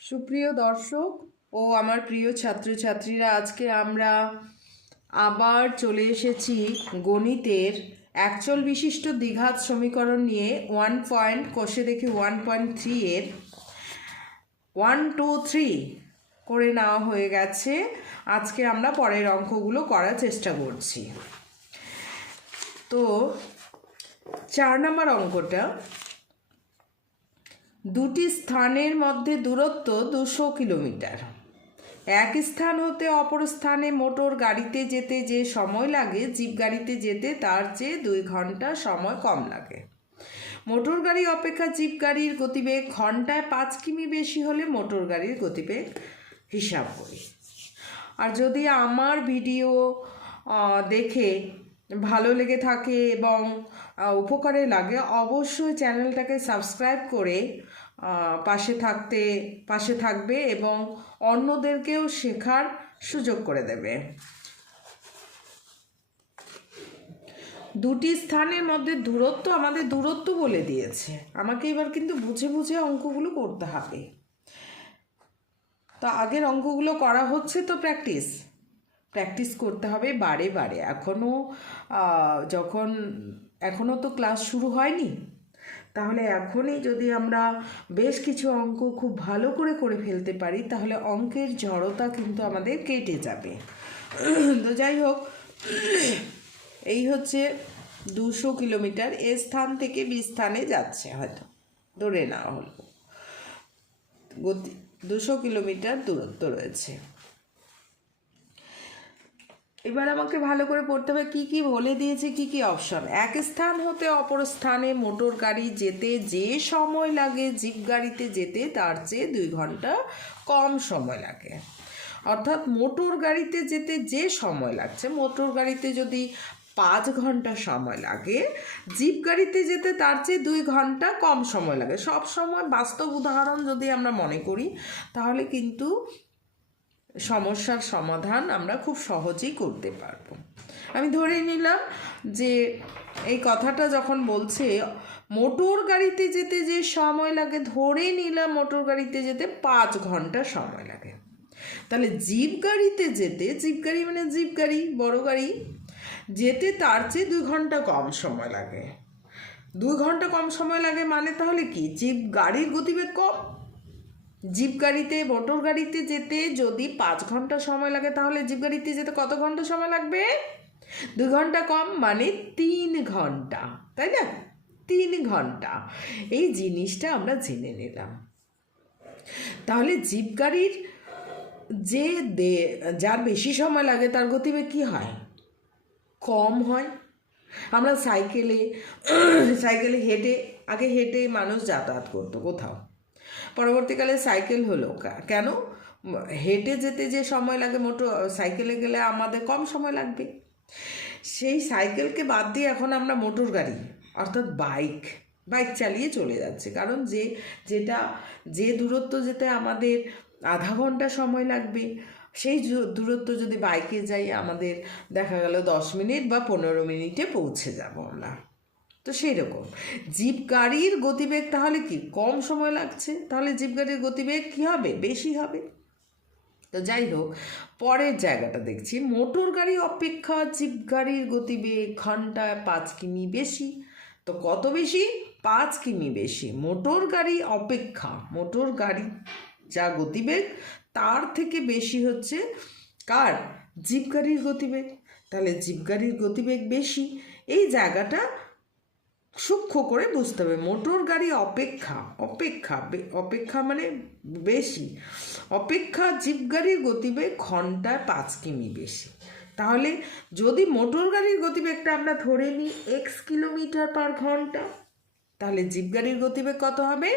সুপ্রিয় দর্শক ও আমার প্রিয় ছাত্রছাত্রীরা, আজকে আমরা আবার চলে এসেছি গণিতের একচল বিশিষ্ট দ্বিঘাত সমীকরণ নিয়ে। 1 কষে দেখি 1.3 এর 1, 2, 3 করে নেওয়া হয়ে গেছে। আজকে আমরা পরের অঙ্কগুলো করার চেষ্টা করছি। তো 4 নম্বর অঙ্কটা, দুটি স্থানের মধ্যে দূরত্ব 200 কিলোমিটার। এক স্থান হতে অপর স্থানে মোটর গাড়িতে যেতে যে সময় লাগে জিপ গাড়িতে যেতে তার চেয়ে 2 ঘন্টা সময় কম লাগে। মোটর গাড়ি অপেক্ষা জিপ গাড়ির গতিবেগ ঘন্টায় 5 কিমি বেশি হলে মোটর গাড়ির গতিবেগ হিসাব করি। আর যদি আমার ভিডিও দেখে ভালো লেগে থাকে এবং উপকারে লাগে, অবশ্যই চ্যানেলটাকে সাবস্ক্রাইব করে পাশে থাকবে এবং অন্যদেরকেও শেখার সুযোগ করে দেবে। দুটি স্থানের মধ্যে দূরত্ব, আমাদের দূরত্ব বলে দিয়েছে, আমাকে এবার কিন্তু বুঝে বুঝে অঙ্কগুলো করতে হবে। তো আগের অঙ্কগুলো করা হচ্ছে, তো প্র্যাকটিস করতে হবে বারে বারে। এখনও তো ক্লাস শুরু হয়নি, তাহলে এখনই যদি আমরা বেশ কিছু অঙ্ক খুব ভালো করে ফেলতে পারি, তাহলে অঙ্কের জড়তা কিন্তু আমাদের কেটে যাবে। তো যাই হোক, এই হচ্ছে 200 কিলোমিটার এ স্থান থেকে বি স্থানে যাচ্ছে, হয়তো ধরে নেওয়া হলো 200 কিলোমিটার দূরত্ব রয়েছে। এবার আমাকে ভালো করে পড়তে হবে কি কি বলে দিয়েছে, কি কি অপশন। এক স্থান হতে অপর স্থানে মোটর গাড়ি যেতে যে সময় লাগে জিপ গাড়িতে যেতে তার চেয়ে 2 ঘন্টা কম সময় লাগে। অর্থাৎ মোটর গাড়িতে যেতে যে সময় লাগছে, মোটর গাড়িতে যদি 5 ঘন্টা সময় লাগে, জিপ গাড়িতে যেতে তার চেয়ে 2 ঘন্টা কম সময় লাগে। সব সময় বাস্তব উদাহরণ যদি আমরা মনে করি, তাহলে কিন্তু সমস্যার সমাধান আমরা খুব সহজেই করতে পারবো। আমি ধরে নিলাম যে এই কথাটা যখন বলছে মোটর গাড়িতে যেতে যে সময় লাগে, ধরে নিলাম মোটর গাড়িতে যেতে 5 ঘন্টা সময় লাগে। তাহলে জিপ গাড়িতে যেতে, জিপ গাড়ি মানে জিপ গাড়ি, বড় গাড়ি, যেতে তার চেয়ে 2 ঘন্টা কম সময় লাগে। 2 ঘন্টা কম সময় লাগে মানে তাহলে কি, জিপ গাড়ির গতিবেগ কম। জিপ গাড়িতে মোটর গাড়িতে যেতে যদি 5 ঘন্টা সময় লাগে, তাহলে জিপ গাড়িতে যেতে কত ঘন্টা সময় লাগবে? 2 ঘন্টা কম, মানে 3 ঘন্টা, তাই না? 3 ঘন্টা। এই জিনিসটা আমরা জেনে নিলাম। তাহলে জিপ গাড়ির যার বেশি সময় লাগে তার গতিবেগ কি হয়? কম হয়। আমরা সাইকেলে হেঁটে মানুষ যাতায়াত করতো কোথাও, পরবর্তীকালে সাইকেল হলো। কেন? হেঁটে যেতে যে সময় লাগে সাইকেলে গেলে আমাদের কম সময় লাগবে। সেই সাইকেলকে বাদ দিয়ে এখন আমরা মোটর গাড়ি অর্থাৎ বাইক চালিয়ে চলে যাচ্ছে। কারণ যে দূরত্ব যেতে আমাদের আধা ঘন্টা সময় লাগবে, সেই দূরত্ব যদি বাইকে যাই আমাদের দেখা গেল 10 মিনিট বা 15 মিনিটে পৌঁছে যাব আমরা। তো সেই রকম জিপ গাড়ির গতিবেগ তাহলে কি কম সময় লাগছে, তাহলে জিপ গাড়ির গতিবেগ কী হবে? বেশি হবে। তো যাই হোক, পরের জায়গাটা দেখছি, মোটর গাড়ি অপেক্ষা জিপ গাড়ির গতিবেগ ঘন্টায় 5 কিমি বেশি। তো কত বেশি? 5 কিমি বেশি। মোটর গাড়ি অপেক্ষা, মোটর গাড়ি যা গতিবেগ তার থেকে বেশি হচ্ছে কার? জিপ গাড়ির গতিবেগ। তাহলে জিপ গাড়ির গতিবেগ বেশি। এই জায়গাটা সূক্ষ্ম করে বুঝতে হবে। মোটর গাড়ি অপেক্ষা মানে বেশি, অপেক্ষা জিপ গাড়ির গতিবেগ ঘন্টায় 5 কিমি বেশি। তাহলে যদি মোটর গাড়ির গতিবেগটা আমরা ধরে নিই x কিলোমিটার পার ঘন্টা, তাহলে জিপ গাড়ির গতিবেগ কত হবে?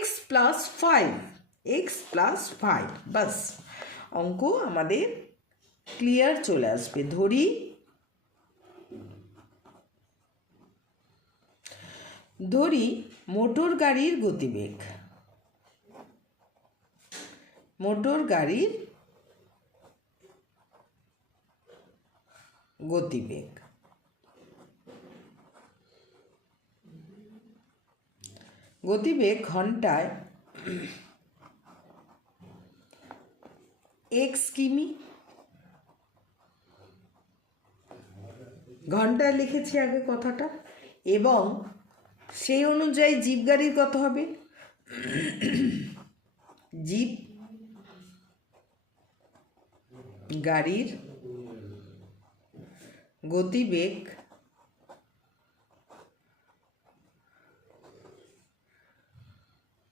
x + 5। বাস, অঙ্ক আমাদের ক্লিয়ার চলে আসবে। ধরি মোটর গাড়ির গতিবেগ ঘন্টায় এক্স কিমি, ঘন্টায় লিখেছি আগে কথাটা, এবং সেই অনুযায়ী জিপ গাড়ির কত হবে, জিপ গাড়ির গতিবেগ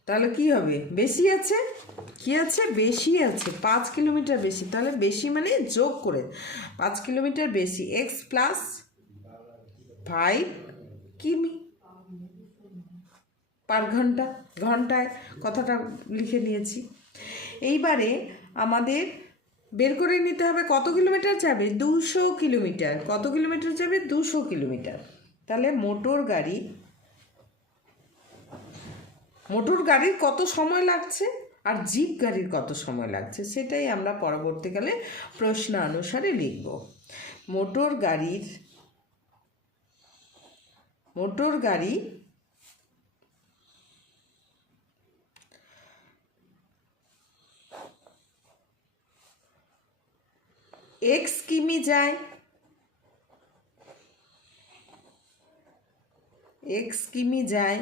তাহলে কি হবে, বেশি আছে, কি আছে, বেশি আছে, 5 কিলোমিটার বেশি, তাহলে বেশি মানে যোগ করে 5 কিলোমিটার বেশি, এক্স প্লাস 5 কিমি পার ঘন্টা, ঘন্টায় কথাটা লিখে নিয়েছি। এইবারে আমাদের বের করে নিতে হবে কত কিলোমিটার যাবে, 200 কিলোমিটার, কত কিলোমিটার যাবে, 200 কিলোমিটার। তাহলে মোটর গাড়ির কত সময় লাগছে আর জিপ গাড়ির কত সময় লাগছে সেটাই আমরা পরবর্তীকালে প্রশ্নানুসারে লিখব। মোটর গাড়ি এক্স কিমি যায়,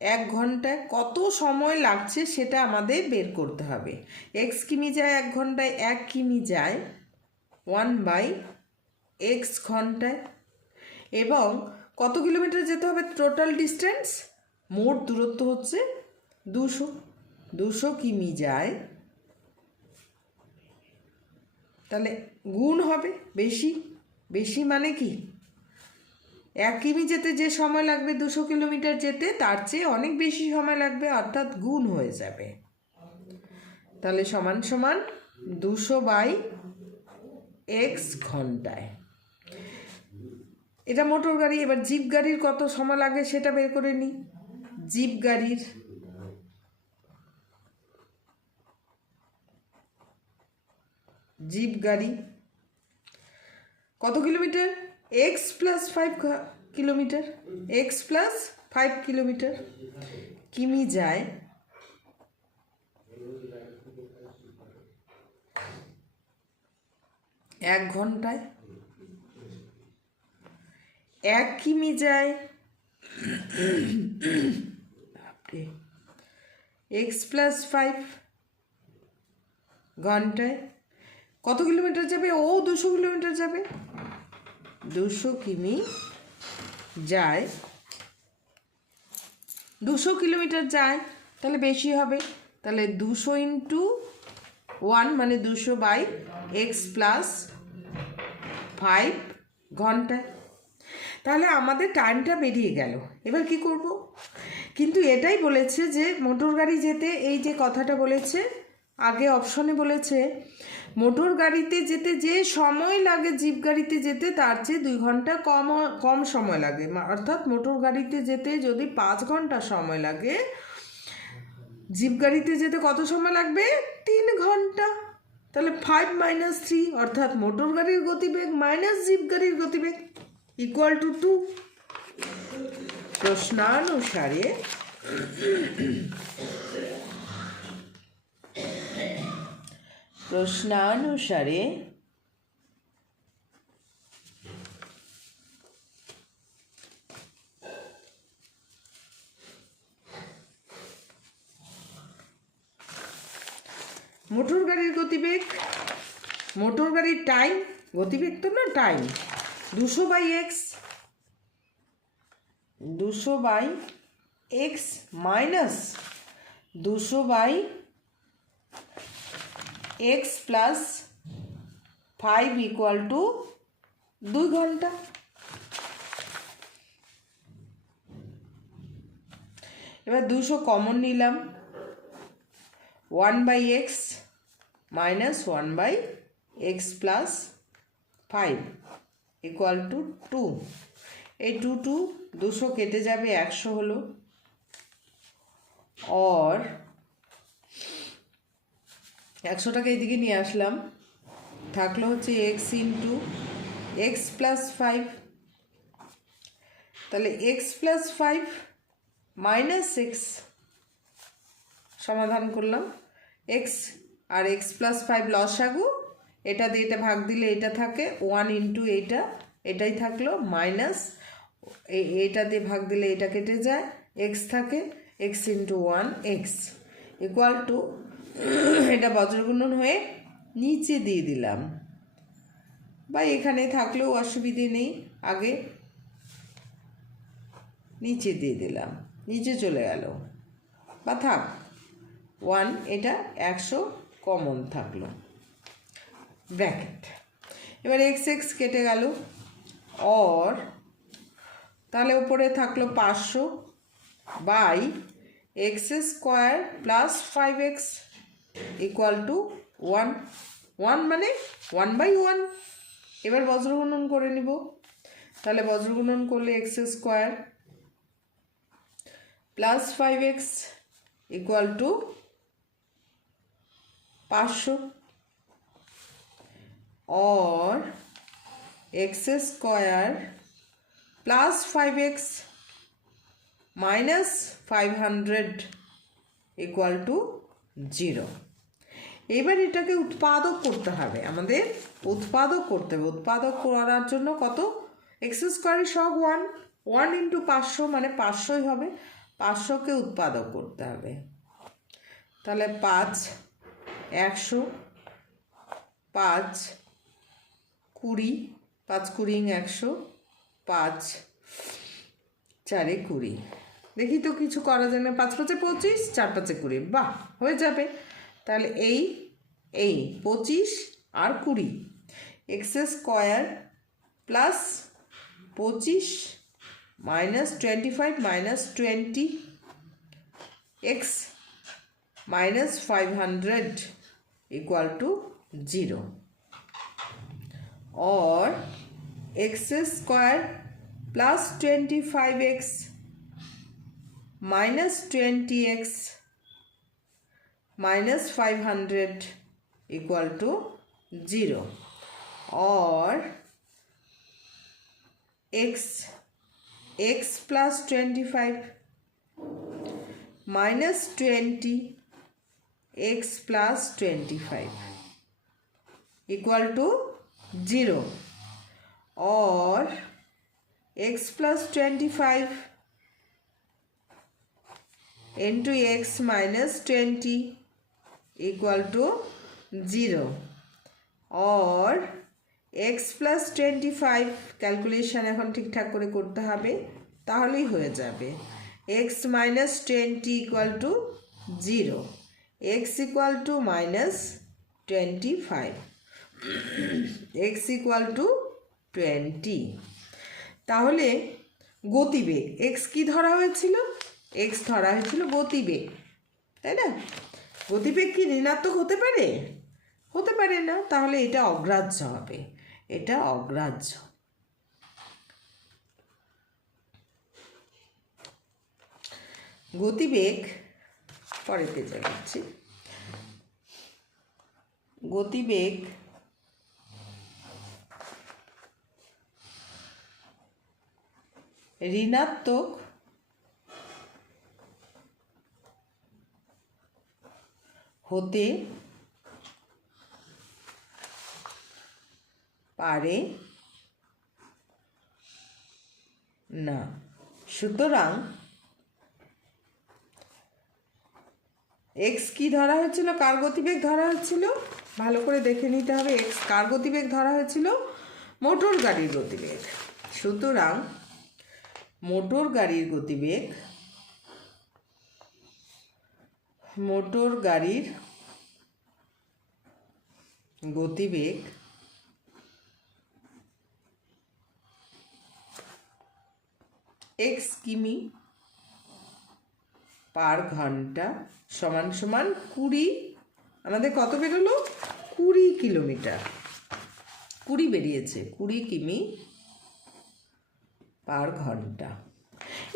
1 ঘন্টায় কত সময় লাগছে সেটা আমাদের বের করতে হবে। এক্স কিমি যায় 1 ঘন্টায়, 1 কিমি যায় 1/x ঘন্টায়, এবং কত কিলোমিটার যেতে হবে, টোটাল ডিস্টেন্স, মোট দূরত্ব হচ্ছে 200 কিমি যায়, তাহলে গুণ হবে, বেশি মানে কি, 1 কিমি যেতে যে সময় লাগবে 200 কিলোমিটার যেতে তার চেয়ে অনেক বেশি সময় লাগবে, অর্থাৎ গুণ হয়ে যাবে। তাহলে সমান সমান 200/x ঘন্টায়। এটা মোটর গাড়ি। এবার জিপ গাড়ির কত সময় লাগে সেটা বের করে নিই। জিপ গাড়ি কত kilometre, x plus 5 kilometre, x plus 5 kilometre, কিমি যায় 1 ঘন্টায়, 1 কিমি যায় এক্স প্লাস 5 ঘন্টায়, কত কিলোমিটার যাবে, 200 কিলোমিটার যাবে, 200 কিমি যায়, 200 কিলোমিটার যায়, তাহলে বেশি হবে, তাহলে 200 × 1 মানে 200/x প্লাস 5 ঘন্টায়। তাহলে আমাদের টাইমটা বেরিয়ে গেল। এবার কি করব, কিন্তু এটাই বলেছে যে মোটর গাড়ি যেতে, এই যে কথাটা বলেছে আগে অপশনে বলেছে মোটর গাড়িতে যেতে যে সময় লাগে জিপ গাড়িতে যেতে তার চেয়ে 2 ঘন্টা কম সময় লাগে, অর্থাৎ মোটর গাড়িতে যেতে যদি 5 ঘন্টা সময় লাগে, জিপ গাড়িতে যেতে কত সময় লাগবে, 3 ঘন্টা। তাহলে 5 - 3 অর্থাৎ মোটর গাড়ির গতিবেগ মাইনাস জিপ গাড়ির গতিবেগ = 2। প্রশ্নানুসারে মোটর গাড়ির গতিবেগ, মোটর গাড়ির টাইম, গতিবেগ তো না, time 200/x, 200/x minus 200/x plus 5 = 2 ঘন্টা। এবার 200 কমন নিলাম, 1/x মাইনাস 1/x প্লাস 5 = 2। এই 200 কেটে যাবে, 100 হলো, और 100টাকে এদিকে নিয়ে আসলাম, থাকলো হচ্ছে x × x প্লাস 5, তাহলে x প্লাস 5 মাইনাস x সমাধান করলাম, x আর এক্স প্লাস 5 লসাগু, এটা দিয়ে এটা ভাগ দিলে এটা থাকে 1 ইন্টু এইটা, এটাই থাকলো মাইনাস এটা দিয়ে ভাগ দিলে এটা কেটে যায়, এক্স থাকে, x into 1 x equal to এটা বজ্রগুণন হয়ে নিচে দিয়ে দিলাম, বা এখানে থাকলেও অসুবিধে নেই, আগে নিচে দিয়ে দিলাম, নিচে চলে গেল বা থাক 1, এটা 100 কমন থাকলো ব্র্যাকেট। এবার এক্স এক্স কেটে গেল, অর তাহলে উপরে থাকলো 500 by x square plus 5x equal to 1, 1 মানে 1/1। এবার বজ্রগুণন করে নিব, তাহলে বজ্রগুণন করলে x square plus 5x equal to 500 और x square plus 5x minus 500 equal to 0। এবার এটাকে উৎপাদক করতে হবে, আমাদের উৎপাদক করতে হবে। উৎপাদক করার জন্য কত, এক্স স্কোয়ারের সব 1, 1 ইন্টু 500 মানে 500ই হবে, 500কে উৎপাদক করতে হবে। তাহলে 5 100, 5 20, 5 20 100, 5 4 20। দেখি তো কিছু করা যায় না, 5 5 25, 4 5 20, বাহ হয়ে যাবে। তাহলে এই 25 আর 20, x square plus 25 minus 25 minus 20 x minus 500 equal to 0 और x square plus 25x minus 20x minus 500 equal to 0 और x plus 25 minus 20 x plus 25 equal to 0 और x plus 25 into x minus 20 equal to 0 और x plus 25 calculation এখন ঠিকঠাক করে করতে হবে, তাহলেই হয়ে যাবে। x minus 20 equal to 0, x equal to minus 25, x equal two 20। তাহলে গতিবেগ x কি ধরা হয়েছিল, x ধরা হয়েছিল গতিবেগ, তাই না? গতিবেগ কি ঋণাত্মক হতে পারে? হতে পারে না, তাহলে এটা অগ্রাহ্য হবে, এটা অগ্রাহ্য। গতিবেগ পরের পেজে যাচ্ছি। গতিবেগ ঋণাত্মক হতে পারে না। সুতরাং এক্স কি ধরা হয়েছিল, কার গতিবেগ ধরা হয়েছিল, ভালো করে দেখে নিতে হবে। এক্স কার গতিবেগ ধরা হয়েছিল, মোটর গাড়ির গতিবেগ। সুতরাং মোটর গাড়ির গতিবেগ, মোটর গাড়ির গতিবেগ x কিমি পার ঘন্টা সমান সমান 20, আমাদের কত বেরোলো, 20 কিলোমিটার, 20 বেরিয়েছে, 20 কিমি পার ঘন্টা।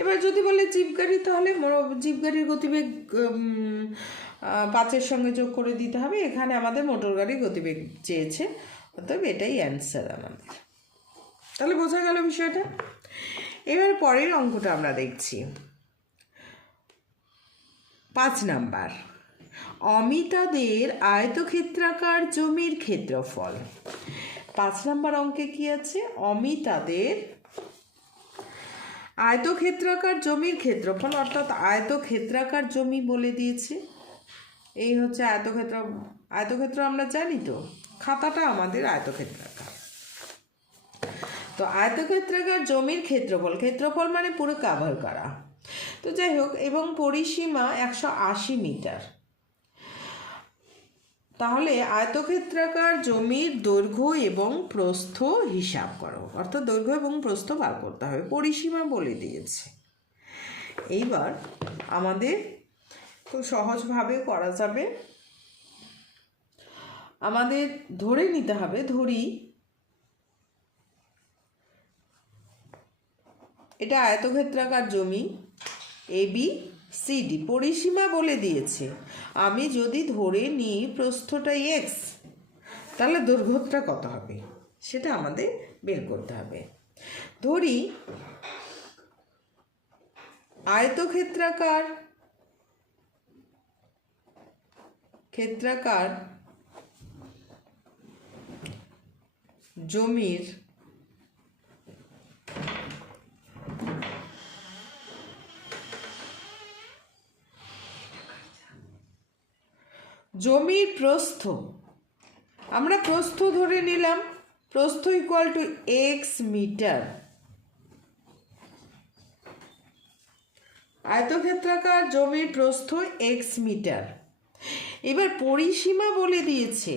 এবার যদি বলে জিপ গাড়ি, তাহলে জিপ গাড়ির গতিবেগ 5-এর সঙ্গে যোগ করে দিতে হবে। এখানে আমাদের মোটর গাড়ির গতিবেগ চেয়েছে, অতএব এটাই অ্যান্সার আমাদের। তাহলে বোঝা গেল বিষয়টা। এবার পরের অঙ্কটা আমরা দেখছি, 5 নাম্বার। অমিতাদের আয়তক্ষেত্রাকার জমির ক্ষেত্রফল। 5 নম্বর অঙ্কে কি আছে? অমিতাদের আয়তক্ষেত্রাকার জমির ক্ষেত্রফল, অর্থাৎ আয়তক্ষেত্রাকার জমি বলে দিয়েছে। এই হচ্ছে আয়তক্ষেত্র। আয়তক্ষেত্র আমরা জানি তো, খাতাটা আমাদের আয়তক্ষেত্রাকার। তো আয়তক্ষেত্রাকার জমির ক্ষেত্রফল, ক্ষেত্রফল মানে পুরো কাভার করা। তো যাই হোক, এবং পরিসীমা 180 মিটার। তাহলে আয়তক্ষেত্রাকার জমির দৈর্ঘ্য এবং প্রস্থ হিসাব করো, অর্থাৎ দৈর্ঘ্য এবং প্রস্থ বার করতে হবে, পরিসীমা বলে দিয়েছে। এইবার আমাদের খুব সহজভাবে করা যাবে। আমাদের ধরে নিতে হবে, ধরি এটা আয়তক্ষেত্রাকার জমি ABCD, পরিসীমা বলে দিয়েছে। আমি যদি ধরে নিই প্রস্থটা x, তাহলে দৈর্ঘ্যটা কত হবে সেটা আমাদের বের করতে হবে। ধরি আয়তক্ষেত্রাকার জমির প্রস্থ, আমরা প্রস্থ ধরে নিলাম, প্রস্থ ইকুয়াল টু x মিটার। আয়তক্ষেত্রাকার জমির প্রস্থ x মিটার। এবার পরিসীমা বলে দিয়েছে,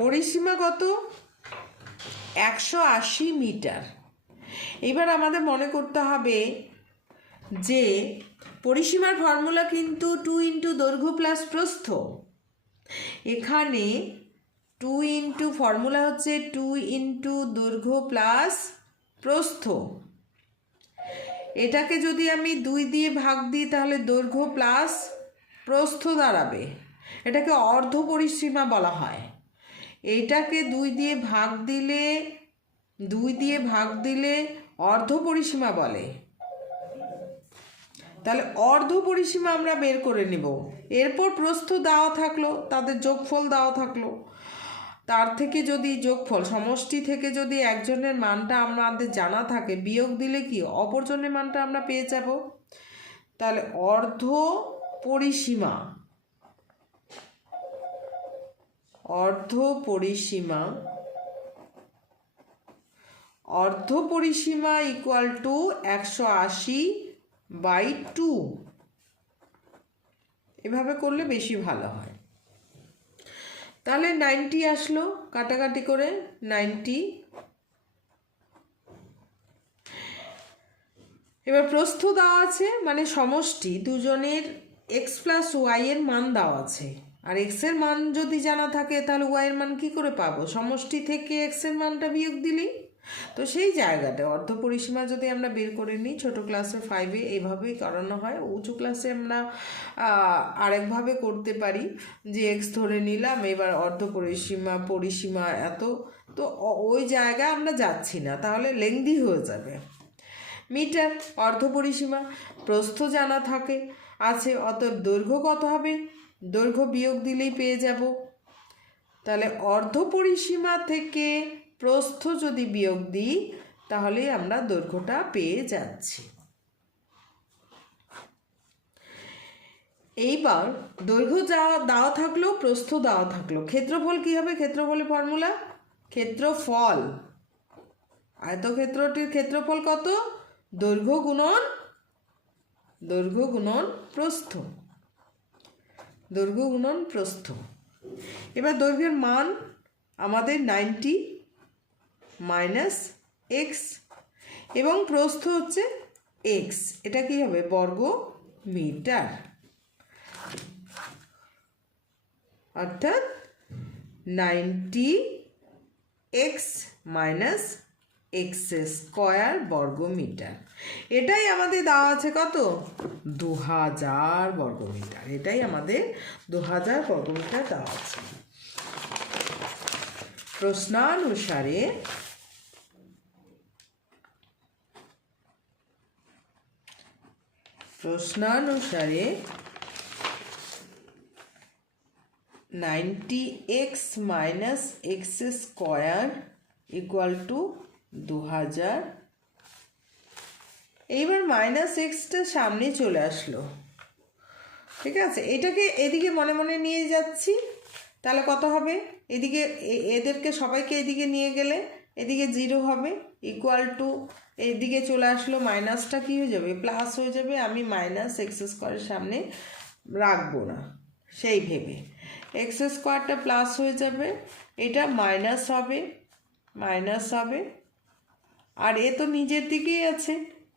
পরিসীমা কত? 180 মিটার। এবার আমাদের মনে করতে হবে যে পরিসীমার ফর্মুলা কিন্তু 2 ইন্টু দৈর্ঘ্য প্লাস প্রস্থ। এখানে 2 ইন্টু ফর্মুলা হচ্ছে 2 ইন্টু দৈর্ঘ্য প্লাস প্রস্থ। এটাকে যদি আমি 2 দিয়ে ভাগ দিই তাহলে দৈর্ঘ্য প্লাস প্রস্থ দাঁড়াবে। এটাকে অর্ধ পরিসীমা বলা হয়। এইটাকে 2 দিয়ে ভাগ দিলে অর্ধ পরিসীমা বলে। তাহলে অর্ধ পরিসীমা আমরা বের করে নেব। এরপর প্রস্থ দেওয়া থাকলো, তাদের যোগফল দেওয়া থাকলো। তার থেকে যদি যোগফল সমষ্টি থেকে যদি একজনের মানটা আমাদের জানা থাকে, বিয়োগ দিলে কি অপরজনের মানটা আমরা পেয়ে যাব। তাহলে অর্ধ পরিসীমা ইকুয়াল টু 180/2। এভাবে করলে বেশি ভালো হয়। তাহলে 90 আসলো, কাটাকাটি করে 90। এবার প্রস্থ দেওয়া আছে, মানে সমষ্টি দুজনের x প্লাস ওয়াই এর মান দেওয়া আছে। আর x এর মান যদি জানা থাকে তাহলে y এর মান কি করে পাবো? সমষ্টি থেকে x এর মানটা বিয়োগ দিলেই। তো সেই জায়গাটা অর্ধ পরিসীমা যদি আমরা বের করে নিই, ছোটো ক্লাসে 5-এ এইভাবেই করানো হয়। উঁচু ক্লাসে আমরা আরেকভাবে করতে পারি, যে x ধরে নিলাম, এবার অর্ধ পরিসীমা এত, তো ওই জায়গায় আমরা যাচ্ছি না, তাহলে লেংদি হয়ে যাবে। মিটার অর্ধ পরিসীমা, প্রস্থ জানা আছে, অতএব দৈর্ঘ্য কত হবে? দৈর্ঘ্য বিয়োগ দিলেই পেয়ে যাব। তাহলে অর্ধ পরিসীমা থেকে প্রস্থ যদি বিয়োগ দিই তাহলে আমরা দৈর্ঘ্যটা পেয়ে যাচ্ছি। এইবার দৈর্ঘ্য দেওয়া থাকলো, প্রস্থ দেওয়া থাকলো, ক্ষেত্রফল কি হবে? ক্ষেত্রফলের ফর্মুলা, ক্ষেত্রফল আয়তক্ষেত্রটির ক্ষেত্রফল কত? দৈর্ঘ্য গুণন প্রস্থ। এবার দৈর্ঘ্যের মান আমাদের 90 মাইনাস x, এবং প্রস্থ হচ্ছে x। এটা কি হবে? বর্গ মিটার। অর্থাৎ 90x মাইনাস x স্কোয়ার বর্গ মিটার। এটাই আমাদের দেওয়া আছে কত? 2000 বর্গমিটার। এটাই আমাদের 2000 বর্গমিটার দেওয়া আছে। প্রশ্নানুসারে প্রশ্নানুসারে 90x minus x square equal to 2000। এইবার মাইনাস এক্সটা সামনে চলে আসলো, ঠিক আছে। এটাকে এদিকে মনে মনে নিয়ে যাচ্ছি, তাহলে কত হবে? এদিকে এদেরকে সবাইকে এদিকে নিয়ে গেলে এদিকে 0 হবে, ইকুয়াল টু এদিকে চলে আসলো, মাইনাসটা কী হয়ে যাবে? প্লাস হয়ে যাবে। আমি মাইনাস এক্স স্কোয়ারের সামনে রাখবো না সেই ভেবে, এক্স স্কোয়ারটা প্লাস হয়ে যাবে, এটা মাইনাস হবে, আর এ তো নিজের দিকেই আছে,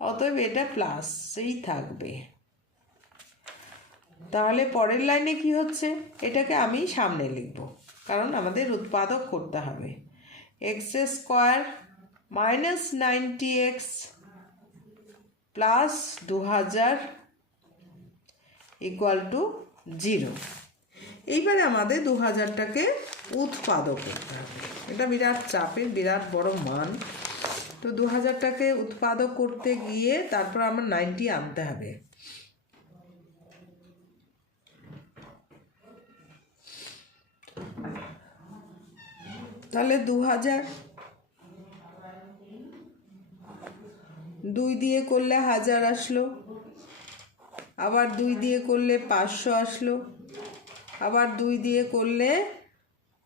অতএব এটা প্লাসই থাকবে। তাহলে পরের লাইনে কি হচ্ছে? এটাকে আমি সামনে লিখব, কারণ আমাদের উৎপাদক করতে হবে। X square minus 90x plus 2000 equal to 0। এইবারে আমাদের 2000টাকে উৎপাদক করতে হবে। এটা বিরাট চাপের, বিরাট বড় মান। তো 2000টাকে উৎপাদক করতে গিয়ে তারপর আমার 90 আনতে হবে। তাহলে 2000 2 দিয়ে করলে 1000 আসলো, আবার 2 দিয়ে করলে 500 আসলো, আবার 2 দিয়ে করলে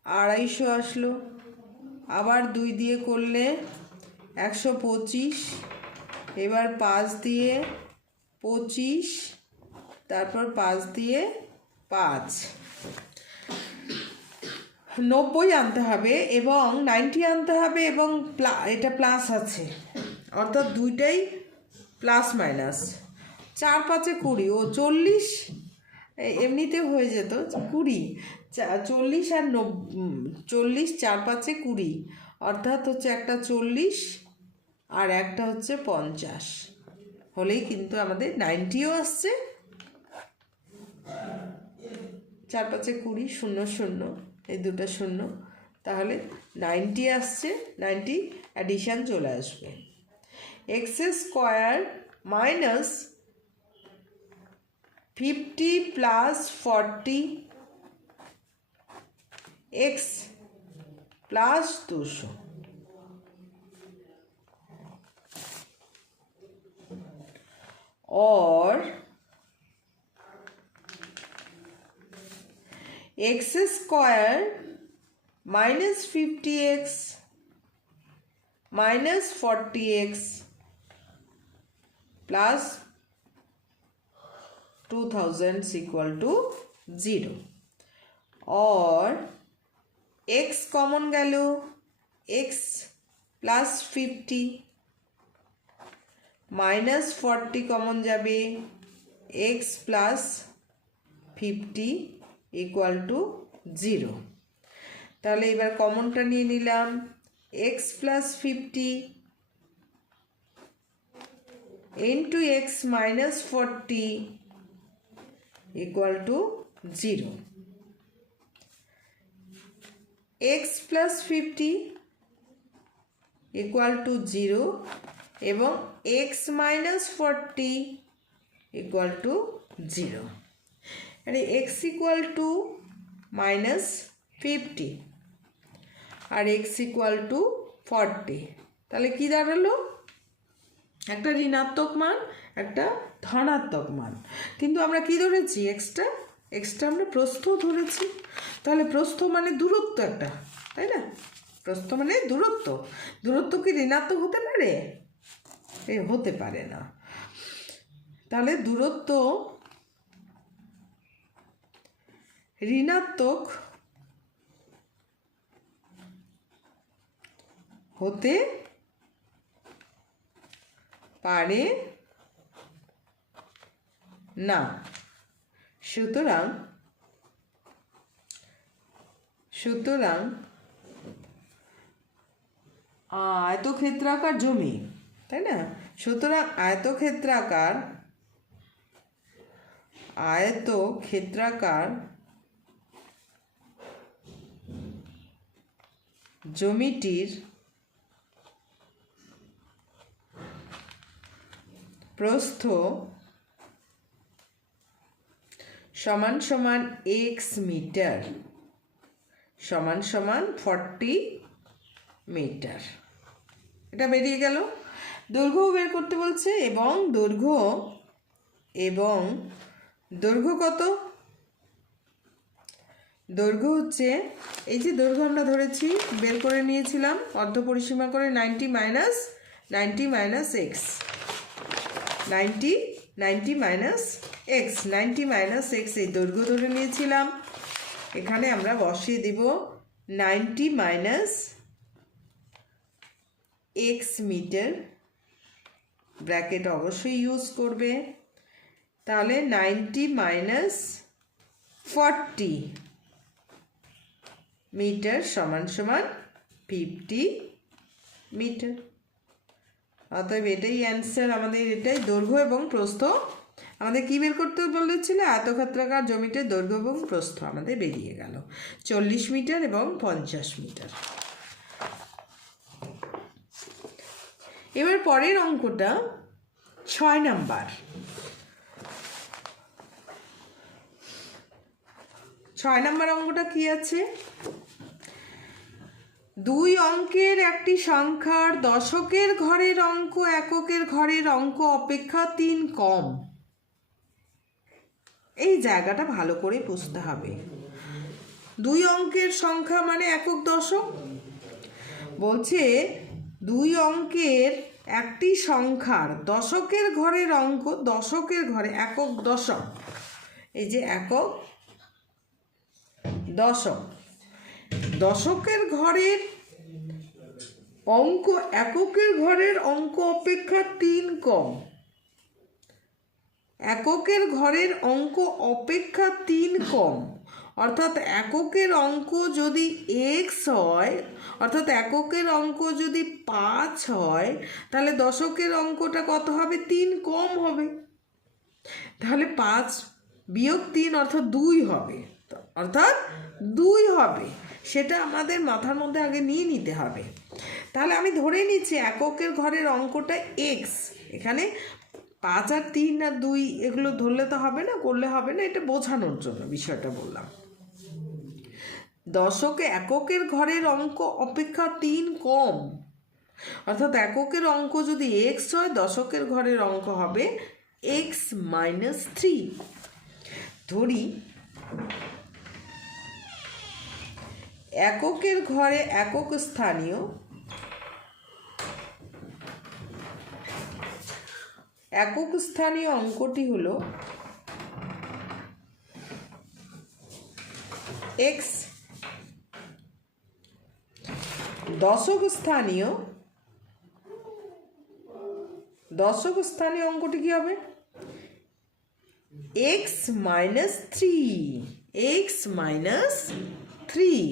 250 আসলো, আবার 2 দিয়ে করলে 125, এবার 5 দিয়ে 25, তারপর 5 দিয়ে 5, 90 আনতে হবে এবং 90 আনতে হবে, এবং এটা প্লাস আছে, অর্থাৎ দুইটাই প্লাস মাইনাস। 4 5 20 ও 40, এমনিতে হয়ে যেত 20, 40 আর 40, 4 5 20, অর্থাৎ হচ্ছে একটা 40 আর একটা হচ্ছে 50, হলেই কিন্তু আমাদের 90ও আসছে। 4 5 20, 0 0, এই দুটো 0, তাহলে 90 আসছে, 90 অ্যাডিশান চলে আসবে। X square minus 50 plus 40 x plus 200, और x square minus 50x minus 40x plus 2000 equal to 0, और x कॉमन गেল, x प्लस 50 माइनस 40 कॉमन যাবে, x प्लस 50 ইকুয়াল টু 0। তাহলে এবার কমনটা নিয়ে নিলাম, x plus 50 into x minus 40 equal to 0। x plus 50 equal to 0 এবং x মাইনাস 40 ইকুয়াল টু 0। মানে x ইকুয়াল টু মাইনাস 50 আর x ইকুয়াল টু 40, তাহলে কি দাঁড়ালো? একটা ঋণাত্মক মান, একটা ধনাত্মক মান। কিন্তু আমরা কি ধরেছি? এক্সটা আমরা প্রস্থ ধরেছি। তাহলে প্রস্থ মানে দূরত্ব একটা, তাই না? প্রস্থ মানে দূরত্ব কি ঋণাত্মক হতে পারে? হতে পারে না। তাহলে দূরত্ব ঋণাত্মক হতে পারে না। সুতরাং আয়তক্ষেত্রাকার জমি, তাই না? সুতরাং আয়তক্ষেত্রাকার জমিটির প্রস্থ সমান সমান x মিটার সমান সমান 40 মিটার। এটা বেরিয়ে গেল। দৈর্ঘ্য বের করতে বলছে, এবং দৈর্ঘ্য কত? দৈর্ঘ্য হচ্ছে, এই যে দৈর্ঘ্য আমরা ধরেছি, বের করে নিয়েছিলাম অর্ধ পরিসীমা করে 90 মাইনাস এক্স, 90 মাইনাস এক্স, এই দৈর্ঘ্য ধরে নিয়েছিলাম। এখানে আমরা বসিয়ে দিব 90 মাইনাস এক্স মিটার, ব্র্যাকেট অবশ্যই ইউজ করবে। তাহলে 90 মাইনাস 40 মিটার সমান সমান 50 মিটার। অতএব এটাই অ্যান্সার আমাদের, এটাই দৈর্ঘ্য এবং প্রস্থ। আমাদের কী বের করতে বলেছিল? আয়তক্ষেত্রাকার জমিতে দৈর্ঘ্য এবং প্রস্থ আমাদের বেরিয়ে গেল 40 মিটার এবং 50 মিটার। এবার পরের অঙ্কটা 6 নাম্বার। 6 নাম্বার অঙ্কটা কি আছে? 2 অঙ্কের একটি সংখ্যার দশকের ঘরের অঙ্ক এককের ঘরের অঙ্ক অপেক্ষা 3 কম। এই জায়গাটা ভালো করে বুঝতে হবে। 2 অঙ্কের সংখ্যা মানে একক দশক। বলছে 2 অঙ্কের একটি সংখ্যার দশকের ঘরের অঙ্ক, দশকের ঘরে একক দশক, এই যে একক দশক, দশকের ঘরের অঙ্ক এককের ঘরের অঙ্ক অপেক্ষা 3 কম। এককের ঘরের অঙ্ক অপেক্ষা 3 কম, অর্থাৎ এককের অঙ্ক যদি x হয়, অর্থাৎ এককের অঙ্ক যদি 5 হয়, তাহলে দশকের অঙ্কটা কত হবে? 3 কম হবে। তাহলে 5 বিয়োগ 3 অর্থাৎ 2 হবে, অর্থাৎ 2 হবে। সেটা আমাদের মাথার মধ্যে আগে নিয়ে নিতে হবে। তাহলে আমি ধরে নিচ্ছি এককের ঘরের অঙ্কটা x, এখানে 5 আর 3 আর 2 এগুলো ধরলে তো হবে না, করলে হবে না, এটা বোঝানোর জন্য বিষয়টা বললাম। দশকে এককের ঘরের অঙ্ক অপেক্ষা 3 কম, অর্থাৎ এককের অঙ্ক যদি x হয়, দশকের ঘরের অঙ্ক হবে x মাইনাস 3। ধরি এককের ঘরে একক স্থানীয় অঙ্কটি হলো x। দশক স্থানীয় অঙ্কটি কি হবে? x minus 3।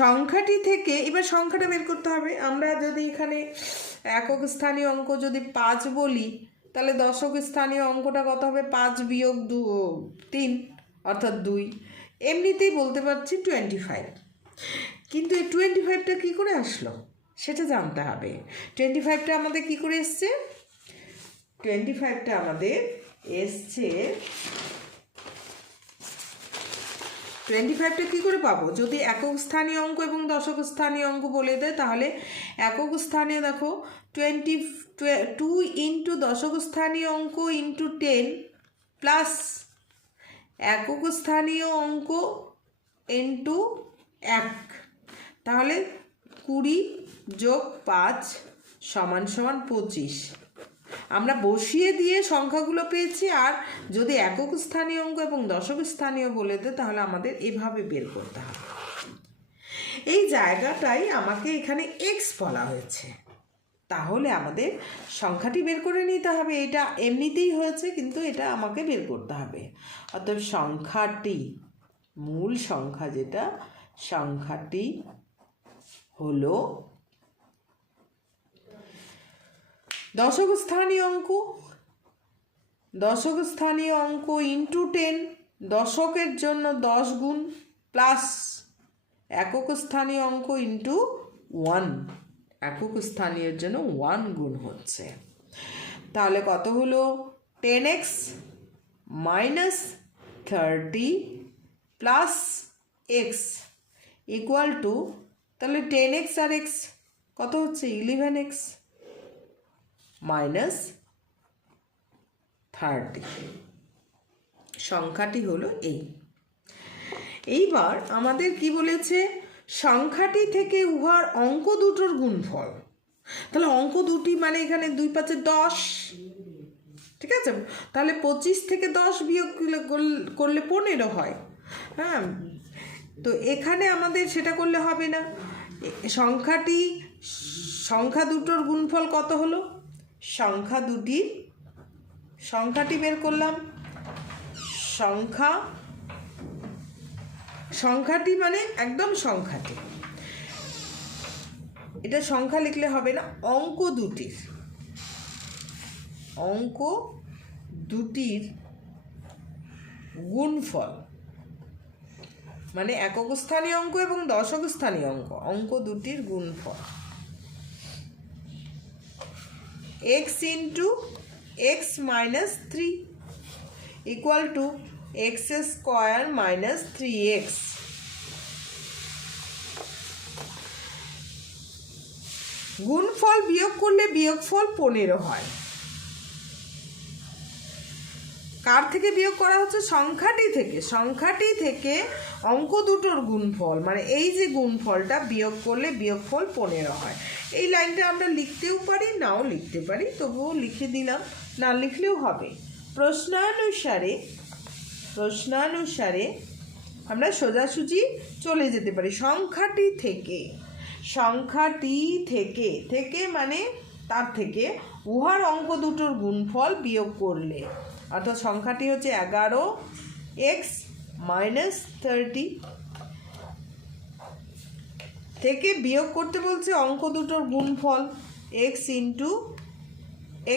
সংখ্যাটি থেকে এবার সংখ্যাটা বের করতে হবে। আমরা যদি এখানে একক স্থানীয় অঙ্ক যদি 5 বলি, তাহলে দশক স্থানীয় অঙ্কটা কত হবে? 5 বিয়োগ 3 অর্থাৎ 2। এমনিতেই বলতে পারছি 25। কিন্তু এই 25টা কী করে আসলো সেটা জানতে হবে। 25টা আমাদের কী করে এসছে? 25টা আমাদের এসছে, 25টা কী করে পাবো? যদি একক স্থানীয় অঙ্ক এবং দশক স্থানীয় অঙ্ক বলে দেয়, তাহলে একক স্থানীয় দেখো 22 ইন্টু দশক স্থানীয় অঙ্ক ইন্টু 10 প্লাস একক স্থানীয় অঙ্ক ইন্টু 1, তাহলে 20 যোগ 5 সমান সমান 25। আমরা বসিয়ে দিয়ে সংখ্যাগুলো পেয়েছি। আর যদি একক স্থানীয় অঙ্ক এবং দশক স্থানীয় বলে দেয়, তাহলে আমাদের এভাবে বের করতে হবে। এই জায়গাটাই আমাকে এখানে x বলা হয়েছে, তাহলে আমাদের সংখ্যাটি বের করে নিতে হবে। এটা এমনিতেই হয়েছে, কিন্তু এটা আমাকে বের করতে হবে। অর্থাৎ সংখ্যাটি, মূল সংখ্যা যেটা, সংখ্যাটি হলো দশক স্থানীয় অঙ্ক ইন্টু 10, দশকের জন্য 10 গুণ, প্লাস একক স্থানীয় অঙ্ক ইন্টু 1, একক স্থানীয়ের জন্য 1 গুণ হচ্ছে। তাহলে কত হলো? 10x minus 30 plus x equal to, তাহলে 10x আর এক্স কত হচ্ছে 11x মাইনাস 30। সংখ্যাটি হলো এই। এইবার আমাদের কি বলেছে, সংখ্যাটি থেকে উহার অঙ্ক দুটোর গুণফল। তাহলে অঙ্ক দুটি মানে এখানে 2 5 10, ঠিক আছে। তাহলে 25 থেকে 10 বিয়োগ করলে 15 হয়। হ্যাঁ, তো এখানে আমাদের সেটা করলে হবে না। সংখ্যা দুটোর গুণফল কত হলো, সংখ্যাটি বের করলাম। সংখ্যাটি মানে একদম সংখ্যাটি, এটা সংখ্যা লিখলে হবে না, অঙ্ক দুটির গুণফল মানে একক স্থানীয় অঙ্ক এবং দশক স্থানীয় অঙ্ক দুটির গুণফল x into x minus 3 equal to x square minus 3x। গুণফল বিয়োগ করলে বিয়োগফল 15 হয়। কার থেকে বিয়োগ করা হচ্ছে, সংখ্যাটি থেকে অঙ্ক দুটোর গুণফল মানে এই যে গুণফলটা বিয়োগ করলে বিয়োগফল 15 হয়। এই লাইনটা আমরা লিখতেও পারি নাও লিখতে পারি, তবুও লিখে দিলাম, না লিখলেও হবে। প্রশ্নানুসারে আমরা সোজাসুজি চলে যেতে পারি। সংখ্যাটি থেকে মানে তার থেকে উহার অঙ্ক দুটোর গুণফল বিয়োগ করলে, অর্থাৎ সংখ্যাটি হচ্ছে 11x মাইনাস 30 থেকে বিয়োগ করতে বলছে অঙ্ক দুটোর গুণফল x into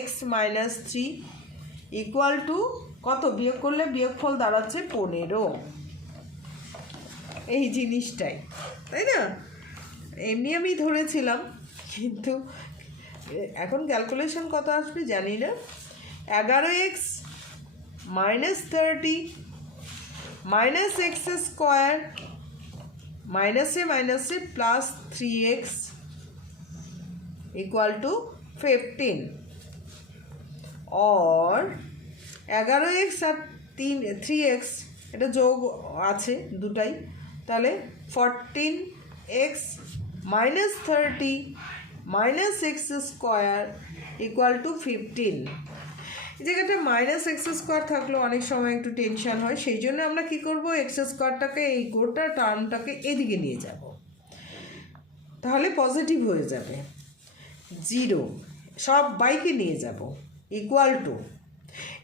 x minus 3 equal to কত, বিয়োগ করলে বিয়োগফল দাঁড়াচ্ছে 15। এই জিনিসটাই, তাই না? এমনি আমি ধরেছিলাম, কিন্তু এখন ক্যালকুলেশন কত আসবে জানি না। 11x minus 30 minus x square মাইনাসে প্লাস 3x ইকুয়াল টু 15, और 11x আর 3x এটা যোগ আছে দুটাই, তাহলে 14x minus 30 minus x square equal to 15। এই জায়গাটা মাইনাস এক্স স্কোয়ার থাকলেও অনেক সময় একটু টেনশন হয়, সেই জন্য আমরা কি করব, এক্স স্কোয়ারটাকে এই গোটা টার্মটাকে এদিকে নিয়ে যাব, তাহলে পজিটিভ হয়ে যাবে। 0 সব বাইকে নিয়ে যাব ইকুয়াল টু,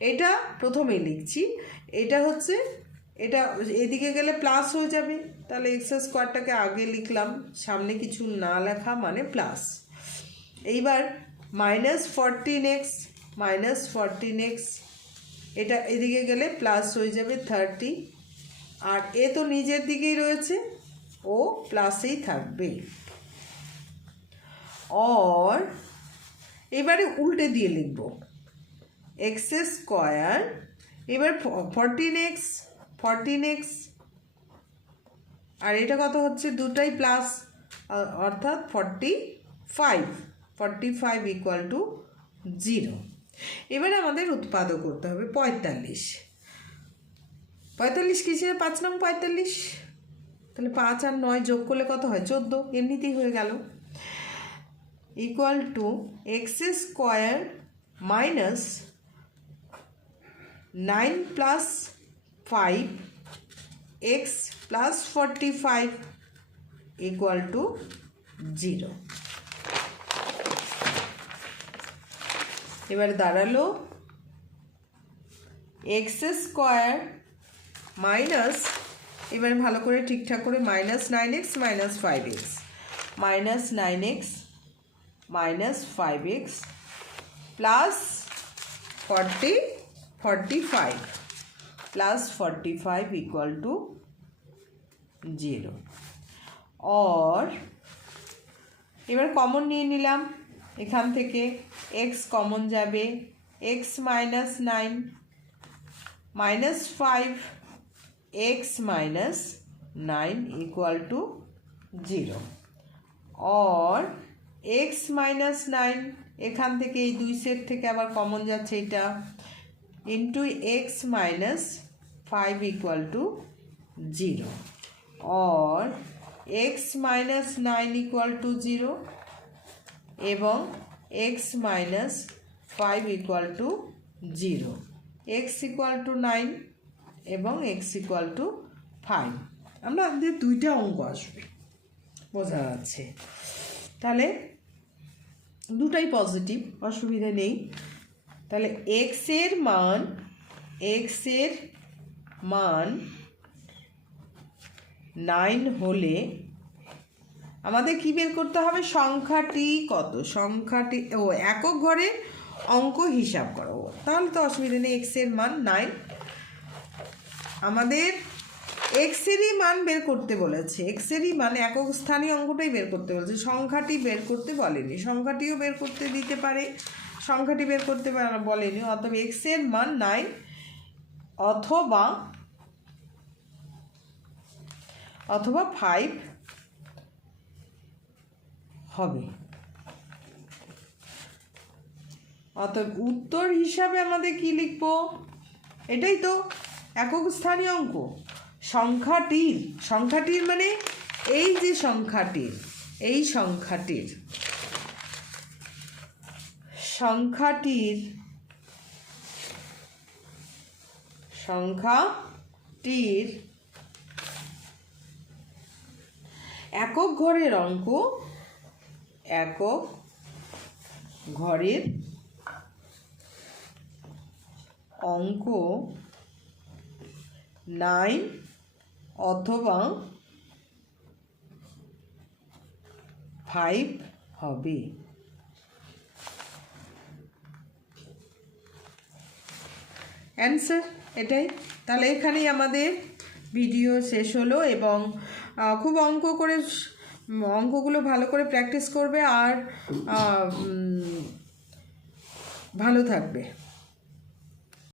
এটা প্রথমে লিখছি, এটা হচ্ছে এটা এদিকে গেলে প্লাস হয়ে যাবে, তাহলে এক্স স্কোয়ারটাকে আগে লিখলাম, সামনে কিছু না লেখা মানে প্লাস। এইবার মাইনাস 14x এটা এদিকে গেলে প্লাস হয়ে যাবে 30, আর এ তো নিজের দিকেই রয়েছে, ও প্লাসেই থাকবে। और এবারে উল্টে দিয়ে লিখব এক্স স্কোয়ার, এবার 14x আর এটা কত হচ্ছে, দুটাই প্লাস, অর্থাৎ 45 ইকুয়াল টু 0। এবারে আমাদের উৎপাদক করতে হবে 45 কিসের 5 নং 45, তাহলে 5 আর 9 যোগ করলে কত হয় 14, এমনিতেই হয়ে গেল, equal to x square minus 9 plus 5x plus 45 equal to 0। এবার দাঁড়ালো এক্স স্কোয়ার মাইনাস, এবার ভালো করে ঠিকঠাক করে minus 9x minus 5x minus 9x minus 5x plus 45 plus 45 equal to 0। और এবার কমন নিয়ে নিলাম, এখান থেকে x কমন যাবে, x minus 9 -5 x - 9 equal to 0 or x - 9 এখান থেকে এই দুই সেট থেকে আবার কমন যাচ্ছে এটা into x - 5 equal to 0 or x - 9 equal to 0 এবং x - 5 equal to 0 x equal to 9 এবং x equal to 5 আমরা আমাদের দুইটা অঙ্ক আসবে বোঝা যাচ্ছে তাহলে দুটাই পজিটিভ অসুবিধা নেই তাহলে x এর মান 9 হলে আমাদের কি বের করতে হবে সংখ্যাটি কত সংখ্যাটি একক ঘরের অঙ্ক হিসাব করো তাহলে তো অসুবিধা নেই x এর মান 9 আমাদের x এরই মান বের করতে বলেছে x এরই মান একক স্থানীয় অঙ্কটাই বের করতে বলেছে সংখ্যাটি বের করতে বলেনি সংখ্যাটিও বের করতে দিতে পারে সংখ্যাটি বের করতে বলেনি অতএব x এর মান 9 অথবা 5 হবে অতএব উত্তর হিসাবে আমাদের কি লিখব এটাই তো একক স্থানীয় অঙ্ক সংখ্যাটির মানে এই যে সংখ্যাটির একক ঘরের অঙ্ক 9 অথবা 5 হবে অ্যান্সার এটাই তাহলে এখানেই আমাদের ভিডিও শেষ হলো এবং খুব অঙ্কগুলো ভালো করে প্র্যাকটিস করবে আর ভালো থাকবে।